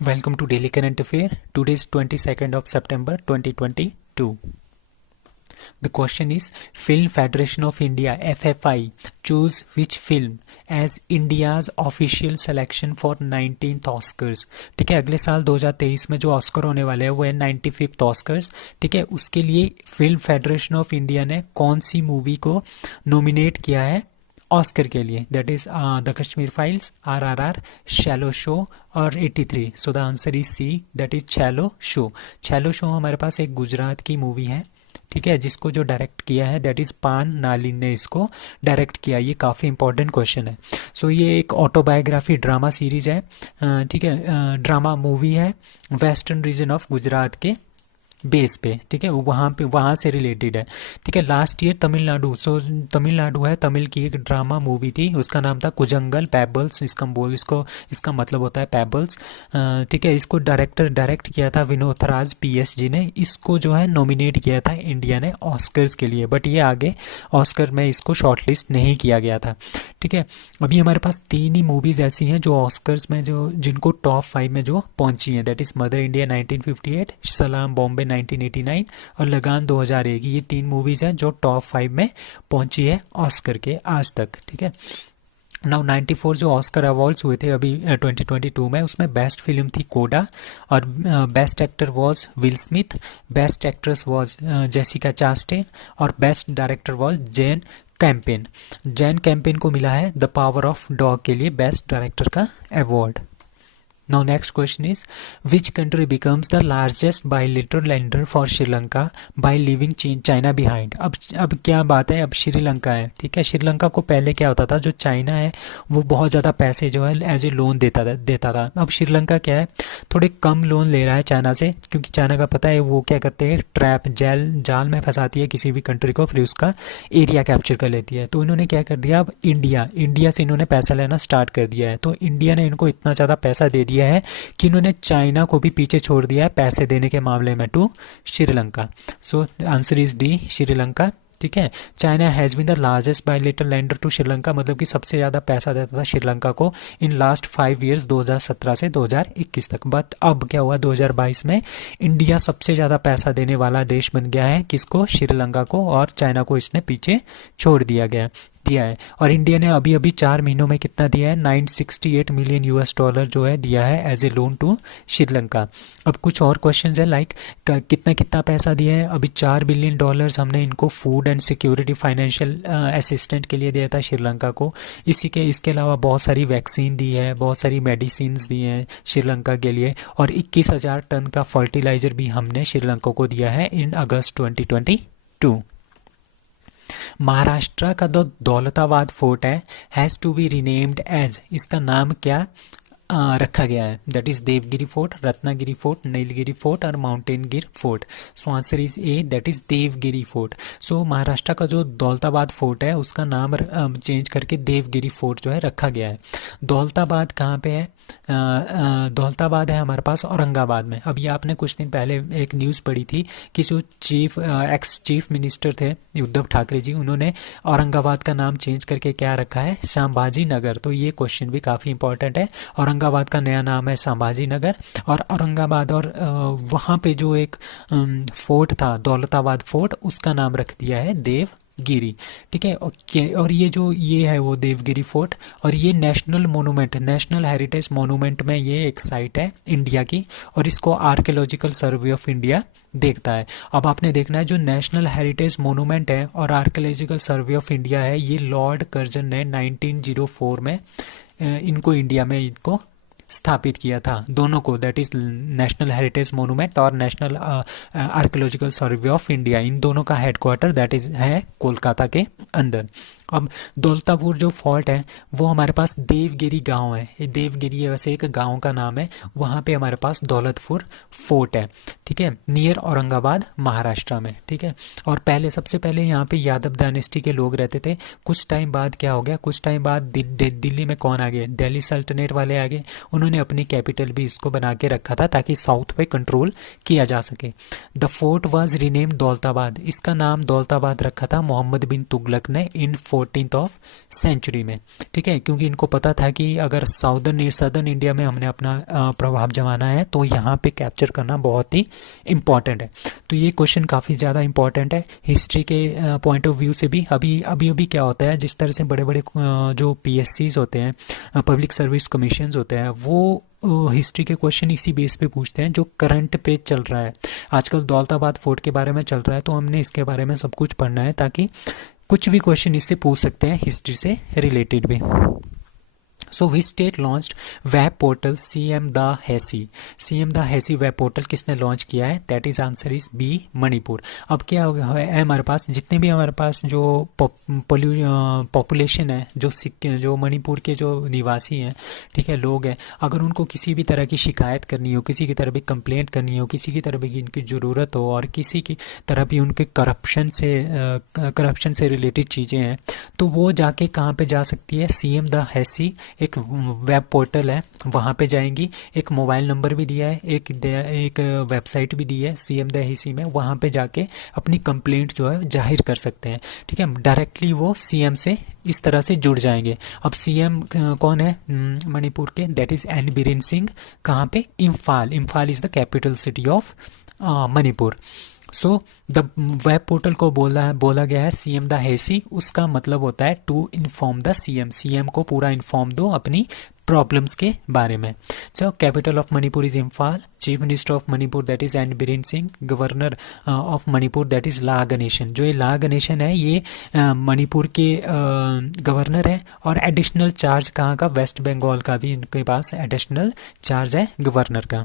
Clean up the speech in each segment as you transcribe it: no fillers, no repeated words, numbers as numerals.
Welcome to Daily Current Affair. Today is 22nd of September 2022. The question is Film Federation of India FFI choose which film as India's official selection for 19th Oscars. ठीक है, अगले साल 2023 में जो Oscar होने वाले हैं वो है 95th ऑस्कर्स. ठीक है, उसके लिए फिल्म फेडरेशन ऑफ इंडिया ने कौन सी मूवी को नॉमिनेट किया है ऑस्कर के लिए. That is the Kashmir files, RRR, Chhello Show और 83. So the answer is C, that is Chhello Show. Chhello Show हमारे पास एक गुजरात की मूवी है. ठीक है, जिसको जो डायरेक्ट किया है दैट इज़ पान नालिन ने इसको डायरेक्ट किया. ये काफ़ी इंपॉर्टेंट क्वेश्चन है. सो ये एक ऑटोबायोग्राफी ड्रामा सीरीज है. ठीक है, ड्रामा मूवी है वेस्टर्न रीजन ऑफ गुजरात के बेस पे. ठीक है, वहाँ से रिलेटेड है. ठीक है, लास्ट ईयर तमिलनाडु, सो तमिलनाडु है, तमिल की एक ड्रामा मूवी थी, उसका नाम था कुजंगल पैबल्स. इसका मतलब होता है पैबल्स. ठीक है, इसको डायरेक्ट किया था विनोद PSG ने. इसको जो है नॉमिनेट किया था इंडिया ने ऑस्कर्स के लिए, बट ये आगे ऑस्कर में इसको शॉर्टलिस्ट नहीं किया गया था. ठीक है, अभी हमारे पास 3 ही मूवीज़ ऐसी हैं जो ऑस्कर्स में जिनको टॉप 5 में जो पहुंची हैं. दैट इज़ मदर इंडिया 1958, सलाम बॉम्बे 1989 और लगान 2001. ये 3 मूवीज़ हैं जो टॉप 5 में पहुंची है ऑस्कर के आज तक. ठीक है, नाउ 94 जो ऑस्कर अवार्ड्स हुए थे अभी 2022 में, उसमें बेस्ट फिल्म थी कोडा और best actor was Will Smith, best actress was Jessica Chastain और best director was Jane Campion को मिला है द पावर ऑफ डॉग के लिए बेस्ट डायरेक्टर का award. Now next question is which country becomes the largest bilateral lender for Sri Lanka by leaving China behind. अब क्या बात है, अब श्रीलंका है. ठीक है, श्रीलंका को पहले क्या होता था, जो चाइना है वो बहुत ज़्यादा पैसे जो है एज ए लोन देता था. अब श्रीलंका क्या है, थोड़े कम लोन ले रहा है चाइना से, क्योंकि चाइना का पता है वो क्या करते हैं, ट्रैप जाल में फंसाती है किसी भी कंट्री को, फिर उसका एरिया कैप्चर कर लेती है. तो इन्होंने क्या कर दिया, अब इंडिया से इन्होंने पैसा लेना स्टार्ट कर दिया है. तो इंडिया ने इनको इतना ज़्यादा पैसा दे दिया है कि इन्होंने चाइना को भी पीछे छोड़ दिया है पैसे देने के मामले में to Sri Lanka. So answer is D, Sri Lanka. ठीक है, China has been the largest bilateral lender to Sri Lanka, मतलब कि सबसे ज़्यादा पैसा देता था श्रीलंका को इन लास्ट 5 ईयर्स 2017 से 2021 तक. बट अब क्या हुआ, 2022 में इंडिया सबसे ज़्यादा पैसा देने वाला देश बन गया है. किसको, श्रीलंका को, और चाइना को इसने पीछे छोड़ दिया है. और इंडिया ने अभी 4 महीनों में कितना दिया है, $968 मिलियन जो है दिया है as a loan to Sri Lanka. अब कुछ और क्वेश्चंस है, लाइक कितना पैसा दिया है. अभी $4 बिलियन हमने इनको food and security financial assistant के लिए दिया था श्रीलंका को. इसके अलावा बहुत सारी वैक्सीन दी है, बहुत सारी मेडिसिन दी हैं श्रीलंका के लिए, और 21,000 टन का फर्टिलाइज़र भी हमने श्रीलंका को दिया है इन अगस्त 2022. महाराष्ट्र का जो दौलताबाद फोर्ट है has to be renamed as, इसका नाम क्या रखा गया है. That is Devagiri fort, Ratnagiri fort, Nilgiri fort और माउंटेनगिर fort. So answer is A, that is Devagiri fort. So Maharashtra का जो दौलताबाद फोर्ट है उसका नाम चेंज करके देवगिरी फोर्ट जो है रखा गया है. दौलताबाद कहाँ पे है, दौलताबाद है हमारे पास औरंगाबाद में. अभी आपने कुछ दिन पहले एक न्यूज़ पढ़ी थी कि जो एक्स चीफ मिनिस्टर थे उद्धव ठाकरे जी, उन्होंने औरंगाबाद का नाम चेंज करके क्या रखा है, संभाजी नगर. तो ये क्वेश्चन भी काफ़ी इंपॉर्टेंट है. औरंगाबाद का नया नाम है संभाजी नगर, और औरंगाबाद और वहाँ पे जो एक फोर्ट था दौलताबाद फोर्ट, उसका नाम रख दिया है देवगिरी. ठीक है, और ये है वो देवगिरी फोर्ट, और ये नेशनल हेरिटेज मोनूमेंट में ये एक साइट है इंडिया की, और इसको आर्कियोलॉजिकल सर्वे ऑफ इंडिया देखता है. अब आपने देखना है जो नेशनल हेरिटेज मोनूमेंट है और आर्कियोलॉजिकल सर्वे ऑफ इंडिया है, ये लॉर्ड कर्जन ने 1904 में इनको इंडिया में इनको स्थापित किया था, दोनों को. That is national heritage monument और national archaeological survey of India, इन दोनों का हेडक्वार्टर दैट इज़ है कोलकाता के अंदर. अब दौलतापुर जो फोर्ट है वो हमारे पास देवगिरी गांव है. ये देवगिरी वैसे एक गांव का नाम है, वहाँ पे हमारे पास दौलतपुर फोर्ट है. ठीक है, नियर औरंगाबाद महाराष्ट्र में। ठीक है, और पहले सबसे पहले यहाँ पे यादव डायनेस्टी के लोग रहते थे। कुछ टाइम बाद क्या हो गया, कुछ टाइम बाद दिल्ली में कौन आ गए, दिल्ली सल्तनत वाले आ गए। उन्होंने अपनी कैपिटल भी इसको बना के रखा था ताकि साउथ पे कंट्रोल किया जा सके। The fort was rename Daulatabad, इसका नाम दौलताबाद रखा था मोहम्मद बिन तुगलक ने इन 14th ऑफ सेंचुरी में। ठीक है, क्योंकि इनको पता था कि अगर सदर्न इंडिया में हमने अपना प्रभाव जमाना है तो यहाँ पे कैप्चर करना बहुत ही इम्पॉर्टेंट है। तो ये क्वेश्चन काफ़ी ज़्यादा इम्पॉर्टेंट है हिस्ट्री के पॉइंट ऑफ व्यू से भी। अभी क्या होता है, जिस तरह से बड़े बड़े जो PSCs होते हैं, पब्लिक सर्विस कमीशन होते हैं, वो हिस्ट्री के क्वेश्चन इसी बेस पे पूछते हैं जो करंट पे चल रहा है। आजकल दौलताबाद फोर्ट के बारे में चल रहा है तो हमने इसके बारे में सब कुछ पढ़ना है ताकि कुछ भी क्वेश्चन इससे पूछ सकते हैं हिस्ट्री से रिलेटेड भी। So which state launched web portal CM Da Haisi, CM Da Haisi web portal किसने लॉन्च किया है, that is answer is B Manipur. अब क्या हो गया है हमारे पास, जितने भी हमारे पास जो पॉपुलेशन है, जो मणिपुर के जो निवासी हैं, ठीक है, लोग हैं, अगर उनको किसी भी तरह की शिकायत करनी हो, किसी की तरह भी कंप्लेंट करनी हो, किसी की तरह भी इनकी ज़रूरत हो और किसी की तरह भी उनके करप्शन से रिलेटेड चीज़ें हैं, तो वो जाके कहाँ पे जा सकती है, CM द हैसी एक वेब पोर्टल है, वहाँ पे जाएंगी। एक मोबाइल नंबर भी दिया है, एक वेबसाइट भी दी है CM द हैसी में, वहाँ पे जाके अपनी कंप्लेंट जो है जाहिर कर सकते हैं। ठीक है, डायरेक्टली वो CM से इस तरह से जुड़ जाएंगे। अब CM कौन है मणिपुर के, that is an Biren Singh. कहाँ पे, Imphal is the capital city of Manipur. So the web portal को बोला गया है CM द हैसी, उसका मतलब होता है टू इन्फॉर्म द CM को पूरा इन्फॉर्म दो अपनी प्रॉब्लम्स के बारे में। So capital of Manipur is Imphal, chief minister of Manipur that is N Biren Singh, governor of Manipur that is La Ganesan. जो ये ला गणेशन है ये मणिपुर के गवर्नर है, और एडिशनल चार्ज कहाँ का, वेस्ट बंगाल का भी इनके पास एडिशनल चार्ज है गवर्नर का।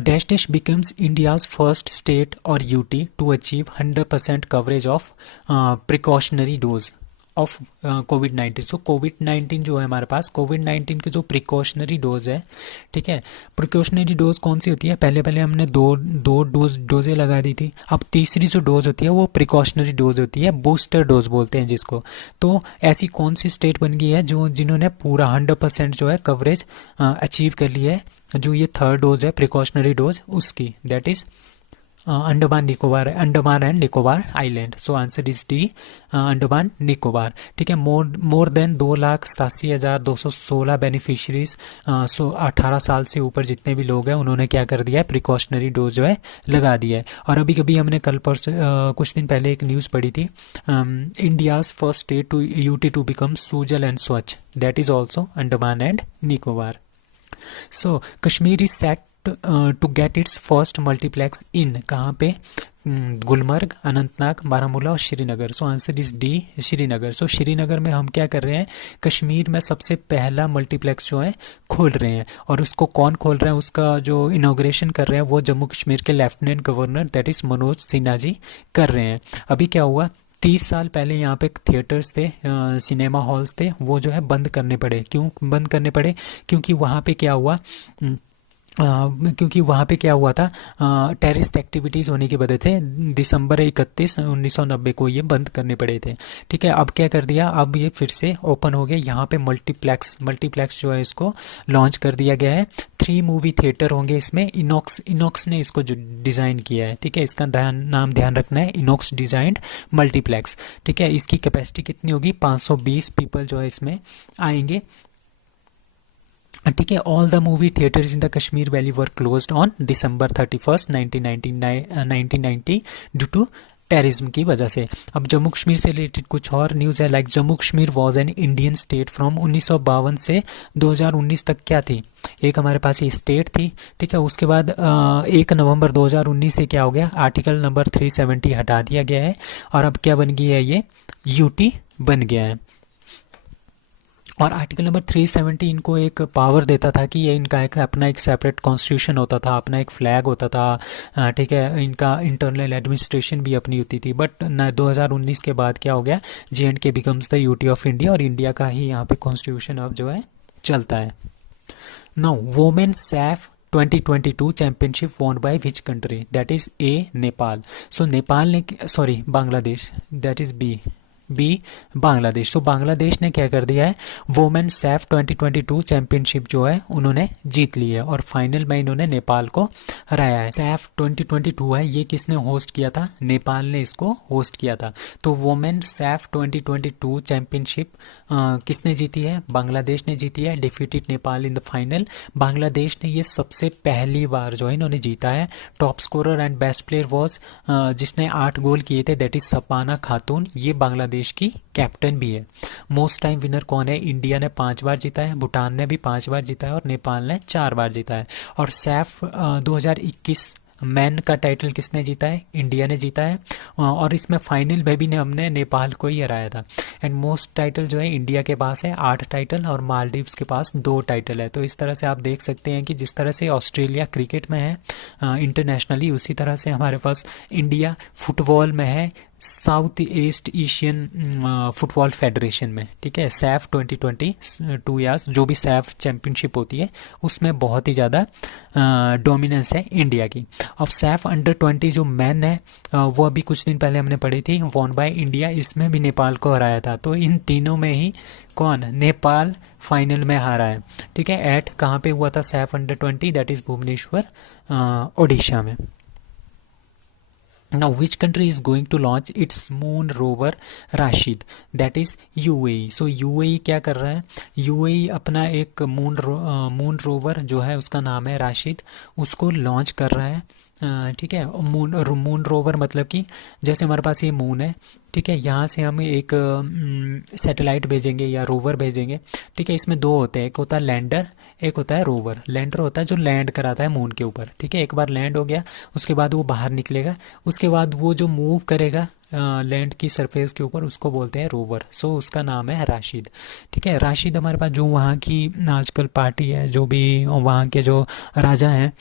Dash Dash becomes India's first state or UT to achieve 100% coverage of precautionary dose of कोविड-19। सो कोविड-19 जो है हमारे पास, कोविड-19 के जो प्रिकॉशनरी डोज है, ठीक है, प्रिकॉशनरी डोज कौन सी होती है, पहले हमने दो डोजें लगा दी थी। अब तीसरी जो डोज होती है वो प्रिकॉशनरी डोज होती है, बूस्टर डोज बोलते हैं जिसको। तो ऐसी कौन सी स्टेट बन गई है जिन्होंने पूरा 100% जो है कवरेज अचीव कर लिया है, जो ये थर्ड डोज है प्रिकॉशनरी डोज उसकी, that is Andaman and Nicobar island. So answer is D Andaman Nicobar. ठीक है, मोर देन 2,87,216 बेनिफिशरीज, 18 साल से ऊपर जितने भी लोग हैं उन्होंने क्या कर दिया है, प्रिकॉशनरी डोज जो है लगा दिया है। और अभी हमने कल परसों कुछ दिन पहले एक न्यूज़ पढ़ी थी, India's first state to UT to become Sujal and Swachh, that is also Andaman and Nicobar. So Kashmir is set to get its first multiplex in, कहाँ पे, गुलमर्ग, अनंतनाग, बारामूला और Srinagar. So answer is D Srinagar. So Srinagar में हम क्या कर रहे हैं, कश्मीर में सबसे पहला मल्टीप्लेक्स जो है खोल रहे हैं, और उसको कौन खोल रहे हैं, उसका जो इनॉग्रेशन कर रहे हैं वो जम्मू कश्मीर के lieutenant governor that is Manoj Sinha ji कर रहे हैं। अभी क्या हुआ, 30 साल पहले यहाँ पे थिएटर्स थे, सिनेमा हॉल्स थे, वो जो है बंद करने पड़े। क्यों बंद करने पड़े, क्योंकि वहाँ पे क्या हुआ था, टेररिस्ट एक्टिविटीज़ होने की वजह से दिसंबर 31, 1990 को ये बंद करने पड़े थे। ठीक है, अब क्या कर दिया, अब ये फिर से ओपन हो गया। यहाँ पे मल्टीप्लेक्स जो है इसको लॉन्च कर दिया गया है। 3 मूवी थिएटर होंगे इसमें। इनॉक्स ने इसको जो डिज़ाइन किया है, ठीक है, इसका नाम ध्यान रखना है, इनॉक्स डिज़ाइंड मल्टीप्लेक्स। ठीक है, इसकी कैपेसिटी कितनी होगी, 520 पीपल जो है इसमें आएंगे। ठीक है, all the movie theatres in the Kashmir valley were closed on December 31, 1990 due to terrorism की वजह से। अब जम्मू कश्मीर से रिलेटेड कुछ और न्यूज़ है, like Jammu Kashmir was an Indian state from 1952 से 2019 तक क्या थी, एक हमारे पास ये स्टेट थी। ठीक है, उसके बाद 1 नवंबर 2019 से क्या हो गया, आर्टिकल नंबर 370 हटा दिया गया है, और अब क्या बन गई है, ये UT बन गया है। और आर्टिकल नंबर 370 इनको एक पावर देता था कि ये इनका अपना एक सेपरेट कॉन्स्टिट्यूशन होता था, अपना एक फ्लैग होता था। ठीक है, इनका इंटरनल एडमिनिस्ट्रेशन भी अपनी होती थी। बट 2019 के बाद क्या हो गया, J&K becomes the UT of India, और इंडिया का ही यहाँ पे कॉन्स्टिट्यूशन अब जो है चलता है। Now women Saif 2022 championship won by which country? That is A, Nepal. So Nepal ने, sorry Bangladesh, that is B Bangladesh. तो बांग्लादेश ने क्या कर दिया है, वोमेन सैफ 2022 चैंपियनशिप जो है उन्होंने जीत ली है और फाइनल में इन्होंने नेपाल को हराया है। सैफ 2022 है, ये किसने होस्ट किया था, नेपाल ने इसको होस्ट किया था। तो वोमेन सैफ 2022 चैंपियनशिप किसने जीती है, बांग्लादेश ने जीती है, defeated Nepal in the final. Bangladesh ने ये सबसे पहली बार जो है इन्होंने जीता है। Top scorer and best player was, जिसने 8 गोल किए थे, दैट इज सपाना खातून, ये बांग्लादेश की कैप्टन भी है। मोस्ट टाइम विनर कौन है, इंडिया ने 5 बार जीता है, भूटान ने भी 5 बार जीता है और नेपाल ने 4 बार जीता है। और सैफ 2021 मैन का टाइटल किसने जीता है, इंडिया ने जीता है और इसमें फाइनल में भी हमने नेपाल को ही हराया था। एंड मोस्ट टाइटल जो है इंडिया के पास है 8 टाइटल और मालदीव्स के पास 2 टाइटल है। तो इस तरह से आप देख सकते हैं कि जिस तरह से ऑस्ट्रेलिया क्रिकेट में है इंटरनेशनली, उसी तरह से हमारे पास इंडिया फुटबॉल में है south east Asian football federation में। ठीक है, सैफ 2022 यार्स जो भी सैफ चैम्पियनशिप होती है उसमें बहुत ही ज़्यादा डोमिनेंस है इंडिया की। अब सैफ अंडर 20 जो मैन है वो अभी कुछ दिन पहले हमने पढ़ी थी, वॉन बाय इंडिया, इसमें भी नेपाल को हराया था। तो इन तीनों में ही कौन, नेपाल फाइनल में हारा है। ठीक है, एट कहाँ पे हुआ था SAFF under 20, that is Bhubaneswar Odisha में। Now which country is going to launch its moon rover Rashid? That is UAE. So UAE क्या कर रहा है, UAE अपना एक मून रोवर जो है उसका नाम है राशिद, उसको लॉन्च कर रहा है। ठीक है, मून रोवर मतलब कि जैसे हमारे पास ये मून है, ठीक है, यहाँ से हम एक सैटेलाइट भेजेंगे या रोवर भेजेंगे। ठीक है, इसमें 2 होते हैं, एक होता है लैंडर, एक होता है रोवर। लैंडर होता है जो लैंड कराता है मून के ऊपर। ठीक है, एक बार लैंड हो गया उसके बाद वो बाहर निकलेगा, उसके बाद वो जो मूव करेगा लैंड की सरफेस के ऊपर उसको बोलते हैं रोवर। सो उसका नाम है राशिद। ठीक है, राशिद हमारे पास जो वहाँ की आजकल पार्टी है, जो भी वहाँ के जो राजा हैं,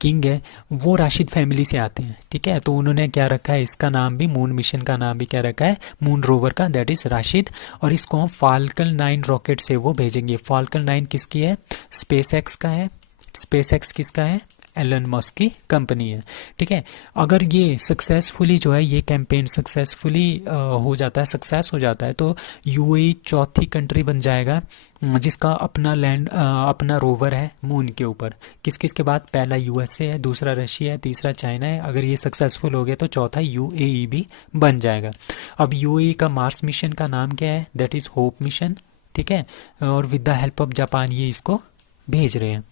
किंग है, वो राशिद फैमिली से आते हैं। ठीक है, तो उन्होंने क्या रखा है, इसका नाम भी, मून मिशन का नाम भी क्या रखा है, मून रोवर का, दैट इज़ राशिद। और इसको हम फाल्कन 9 रॉकेट से वो भेजेंगे। फाल्कन 9 किसकी है, स्पेस एक्स का है। स्पेस एक्स किसका है, एलन मस्क की कंपनी है। ठीक है, अगर ये सक्सेसफुली जो है ये कैंपेन सक्सेसफुली हो जाता है, सक्सेस हो जाता है, तो यूएई चौथी कंट्री बन जाएगा जिसका अपना लैंड अपना रोवर है मून के ऊपर। किस किस के बाद, पहला यूएसए है, दूसरा रशिया है, तीसरा चाइना है। अगर ये सक्सेसफुल हो गया तो चौथा यूएई भी बन जाएगा। अब यूएई का मार्स मिशन का नाम क्या है, दैट इज़ होप मिशन। ठीक है, और with the help of Japan ये इसको भेज रहे हैं।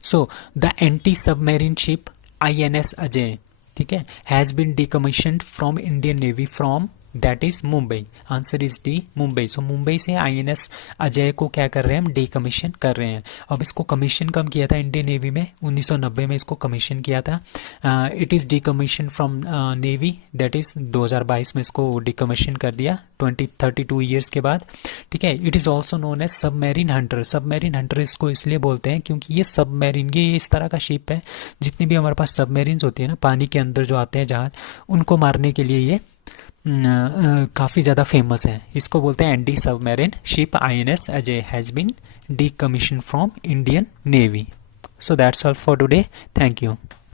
So the anti-submarine ship INS Ajay, ठीक है, has been decommissioned from Indian Navy from, that is Mumbai. Answer is D, Mumbai. So Mumbai से INS अजय को क्या कर रहे हैं हम, डीकमीशन कर रहे हैं। अब इसको कमीशन कब किया था इंडियन नेवी में, 1990 में इसको कमीशन किया था। It is decommission from navy, that is 2022 में इसको डीकमीशन कर दिया 32 ईयर्स के बाद। ठीक है, it is also known as submarine hunter. Submarine hunter इसको इसलिए बोलते हैं क्योंकि ये सबमेरीन, ये इस तरह का शिप है, जितनी भी हमारे पास सबमेरीन्स होती है ना, पानी के अंदर जो आते हैं जहाज, उनको मारने के लिए ये काफ़ी ज़्यादा फेमस है। इसको बोलते हैं anti submarine ship INS Ajay has been decommission from Indian navy. So that's all for today, thank you.